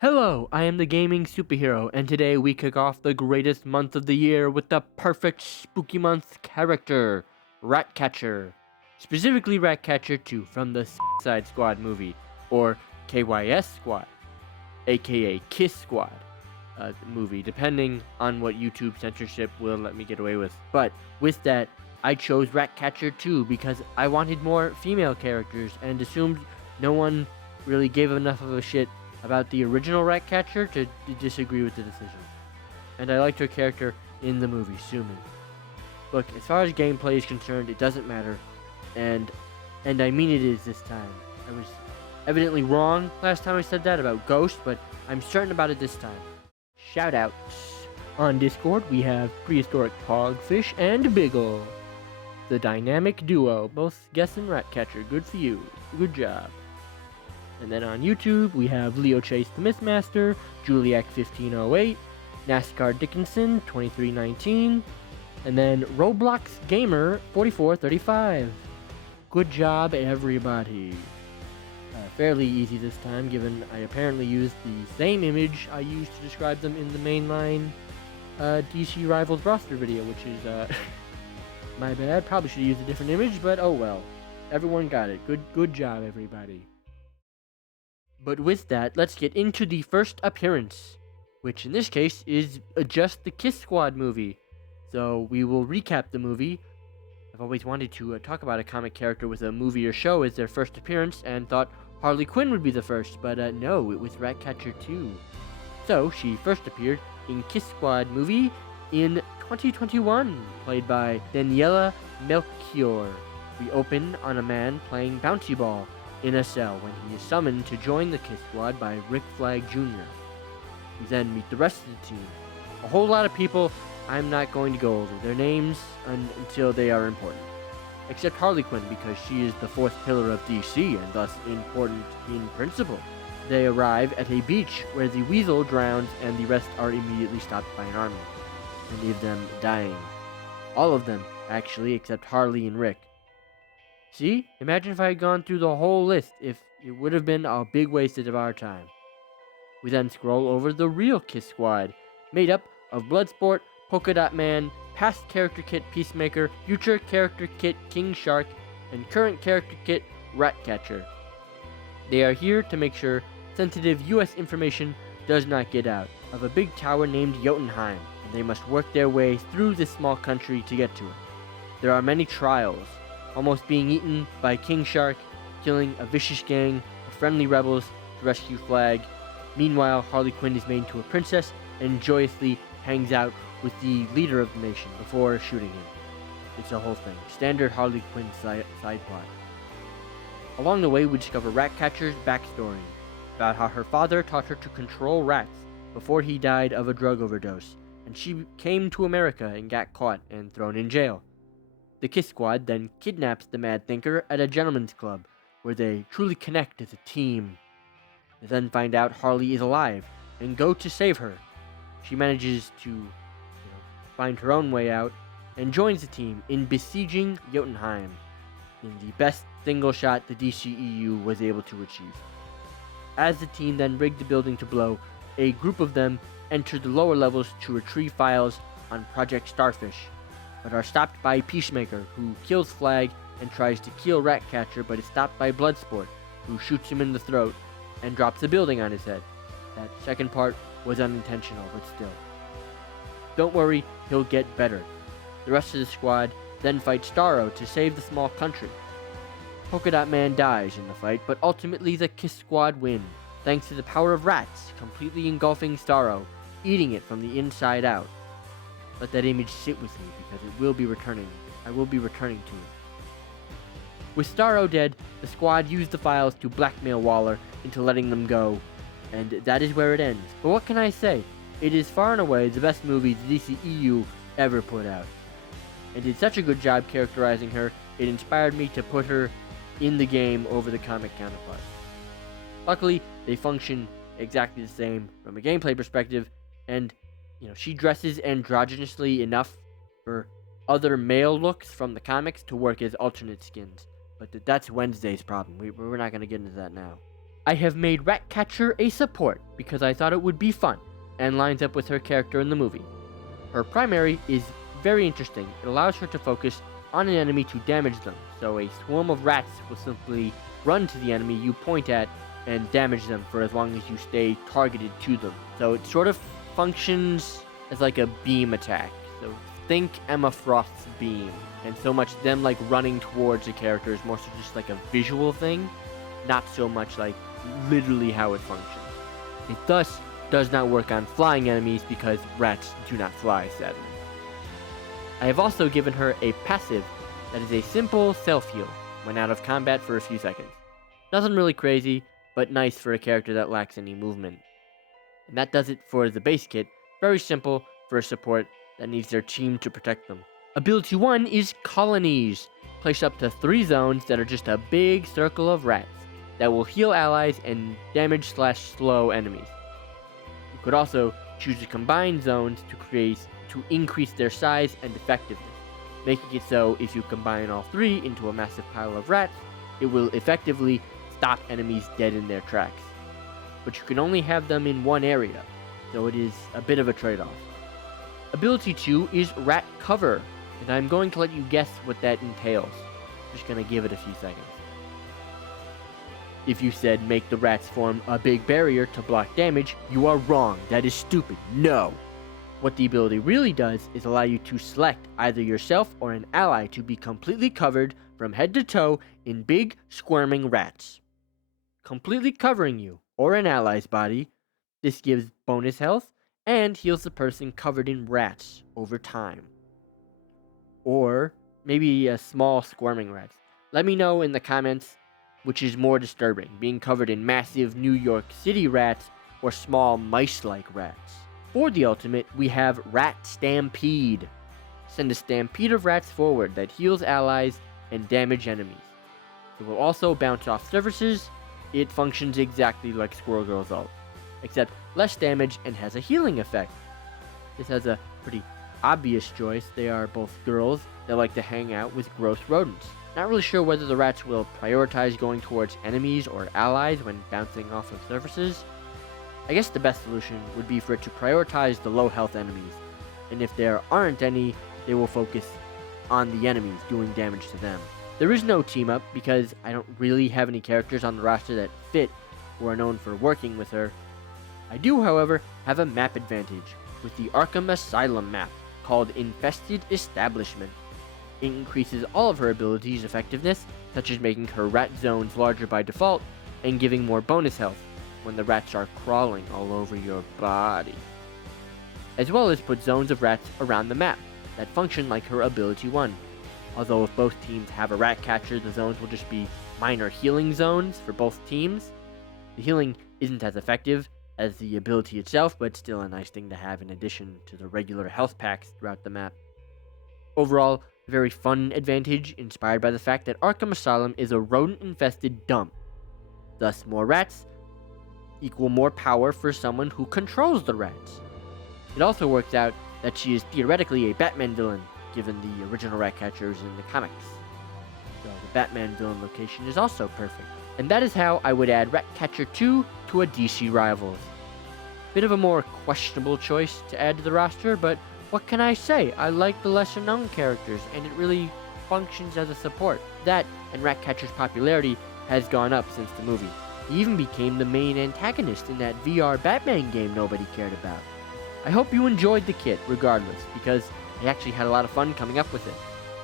Hello, I am the gaming superhero, and today we kick off the greatest month of the year with the perfect spooky month character, Ratcatcher. Specifically Ratcatcher 2 from the Side Squad movie, or KYS Squad, aka Kiss Squad movie, depending on what YouTube censorship will let me get away with. But with that, I chose Ratcatcher 2 because I wanted more female characters and assumed no one really gave enough of a shit about the original Ratcatcher to disagree with the decision. And I liked her character in the movie, Sumi. Look, as far as gameplay is concerned, it doesn't matter. And I mean it is this time. I was evidently wrong last time I said that about Ghost, but I'm certain about it this time. Shoutouts. On Discord, we have Prehistoric Hogfish and Biggle. The dynamic duo, both guessing Ratcatcher. Good for you. Good job. And then on YouTube, we have Leo Chase the Mythmaster, Juliac1508, NASCAR Dickinson 2319, and then Roblox Gamer 4435. Good job, everybody. Fairly easy this time, given I apparently used the same image I used to describe them in the mainline DC Rivals roster video, which is my bad. Probably should have used a different image, but oh well. Everyone got it. Good job, everybody. But with that, let's get into the first appearance, which in this case is just the Kiss Squad movie. So we will recap the movie. I've always wanted to talk about a comic character with a movie or show as their first appearance, and thought Harley Quinn would be the first, but no, it was Ratcatcher 2. So she first appeared in Kiss Squad movie in 2021, played by Daniela Melchior. We open on a man playing bouncy ball in a cell when he is summoned to join the Kiss Squad by Rick Flag Jr. We then meet the rest of the team. A whole lot of people I'm not going to go over their names until they are important. Except Harley Quinn, because she is the fourth pillar of DC and thus important in principle. They arrive at a beach where the Weasel drowns and the rest are immediately stopped by an army and leave them dying. All of them, actually, except Harley and Rick. See? Imagine if I had gone through the whole list, if it would have been a big wasted of our time. We then scroll over the real Kiss Squad, made up of Bloodsport, Polka Dot Man, Past Character Kit Peacemaker, Future Character Kit King Shark, and Current Character Kit Ratcatcher. They are here to make sure sensitive US information does not get out of a big tower named Jotunheim, and they must work their way through this small country to get to it. There are many trials, almost being eaten by King Shark, killing a vicious gang of friendly rebels to rescue Flag. Meanwhile, Harley Quinn is made into a princess and joyously hangs out with the leader of the nation before shooting him. It's a whole thing. Standard Harley Quinn side plot. Along the way, we discover Ratcatcher's backstory, about how her father taught her to control rats before he died of a drug overdose, and she came to America and got caught and thrown in jail. The Kiss Squad then kidnaps the Mad Thinker at a gentleman's club, where they truly connect as a team. They then find out Harley is alive, and go to save her. She manages to find her own way out, and joins the team in besieging Jotunheim, in the best single shot the DCEU was able to achieve. As the team then rig the building to blow, a group of them enter the lower levels to retrieve files on Project Starfish, but are stopped by Peacemaker, who kills Flag and tries to kill Ratcatcher, but is stopped by Bloodsport, who shoots him in the throat and drops a building on his head. That second part was unintentional, but still. Don't worry, he'll get better. The rest of the squad then fight Starro to save the small country. Polka Dot Man dies in the fight, but ultimately the Kiss Squad win, thanks to the power of rats completely engulfing Starro, eating it from the inside out. Let that image sit with me, because it will be returning. I will be returning to it. With Starro dead, the squad used the files to blackmail Waller into letting them go, and that is where it ends. But what can I say? It is far and away the best movie the DCEU ever put out, and did such a good job characterizing her, it inspired me to put her in the game over the comic counterpart. Luckily, they function exactly the same from a gameplay perspective, and she dresses androgynously enough for other male looks from the comics to work as alternate skins. But that's Wednesday's problem. We're not going to get into that now. I have made Ratcatcher a support because I thought it would be fun and lines up with her character in the movie. Her primary is very interesting. It allows her to focus on an enemy to damage them, so a swarm of rats will simply run to the enemy you point at and damage them for as long as you stay targeted to them. So it sort of functions as like a beam attack. So think Emma Frost's beam, and so much them like running towards a character is more so just like a visual thing, not so much like literally how it functions. It thus does not work on flying enemies because rats do not fly, sadly. I have also given her a passive that is a simple self-heal when out of combat for a few seconds. Nothing really crazy, but nice for a character that lacks any movement. And that does it for the base kit. Very simple for a support that needs their team to protect them. Ability 1 is Colonies. Place up to 3 zones that are just a big circle of rats that will heal allies and damage/slow enemies. You could also choose to combine zones to increase their size and effectiveness, making it so if you combine all 3 into a massive pile of rats, it will effectively stop enemies dead in their tracks. But you can only have them in one area, so it is a bit of a trade-off. Ability 2 is Rat Cover, and I'm going to let you guess what that entails. Just gonna give it a few seconds. If you said make the rats form a big barrier to block damage, you are wrong. That is stupid. No! What the ability really does is allow you to select either yourself or an ally to be completely covered from head to toe in big, squirming rats. Completely covering you, or an ally's body, this gives bonus health and heals the person covered in rats over time. Or maybe a small squirming rats. Let me know in the comments which is more disturbing, being covered in massive New York City rats or small mice-like rats. For the ultimate, we have Rat Stampede. Send a stampede of rats forward that heals allies and damage enemies. It will also bounce off surfaces. It functions exactly like Squirrel Girl's ult, except less damage and has a healing effect. This has a pretty obvious choice. They are both girls that like to hang out with gross rodents. Not really sure whether the rats will prioritize going towards enemies or allies when bouncing off of surfaces. I guess the best solution would be for it to prioritize the low health enemies, and if there aren't any, they will focus on the enemies, doing damage to them. There is no team up because I don't really have any characters on the roster that fit or are known for working with her. I do, however, have a map advantage with the Arkham Asylum map called Infested Establishment. It increases all of her abilities' effectiveness, such as making her rat zones larger by default and giving more bonus health when the rats are crawling all over your body, as well as put zones of rats around the map that function like her ability 1. Although if both teams have a rat catcher, the zones will just be minor healing zones for both teams. The healing isn't as effective as the ability itself, but still a nice thing to have in addition to the regular health packs throughout the map. Overall, a very fun advantage inspired by the fact that Arkham Asylum is a rodent-infested dump. Thus, more rats equal more power for someone who controls the rats. It also works out that she is theoretically a Batman villain, given the original Ratcatchers in the comics. So the Batman villain location is also perfect. And that is how I would add Ratcatcher 2 to a DC Rivals. Bit of a more questionable choice to add to the roster, but what can I say? I like the lesser known characters, and it really functions as a support. That, and Ratcatcher's popularity has gone up since the movie. He even became the main antagonist in that VR Batman game nobody cared about. I hope you enjoyed the kit regardless, because I actually had a lot of fun coming up with it,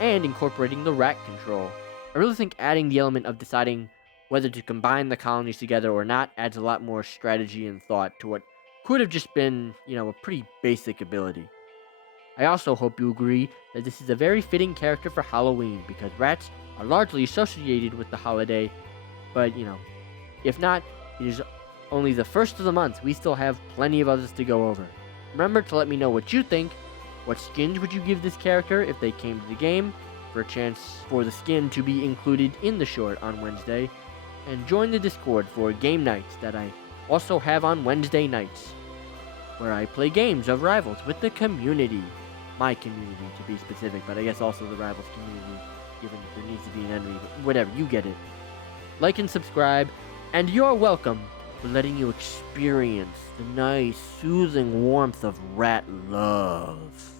and incorporating the rat control. I really think adding the element of deciding whether to combine the colonies together or not adds a lot more strategy and thought to what could have just been, a pretty basic ability. I also hope you agree that this is a very fitting character for Halloween, because rats are largely associated with the holiday, but if not, it is only the first of the month. We still have plenty of others to go over. Remember to let me know what you think. What skins would you give this character if they came to the game, for a chance for the skin to be included in the short on Wednesday, and join the Discord for game nights that I also have on Wednesday nights, where I play games of Rivals with the community. My community, to be specific, but I guess also the Rivals community, given that there needs to be an enemy, but whatever, you get it. Like and subscribe, And you're welcome for letting you experience the nice, soothing warmth of rat love.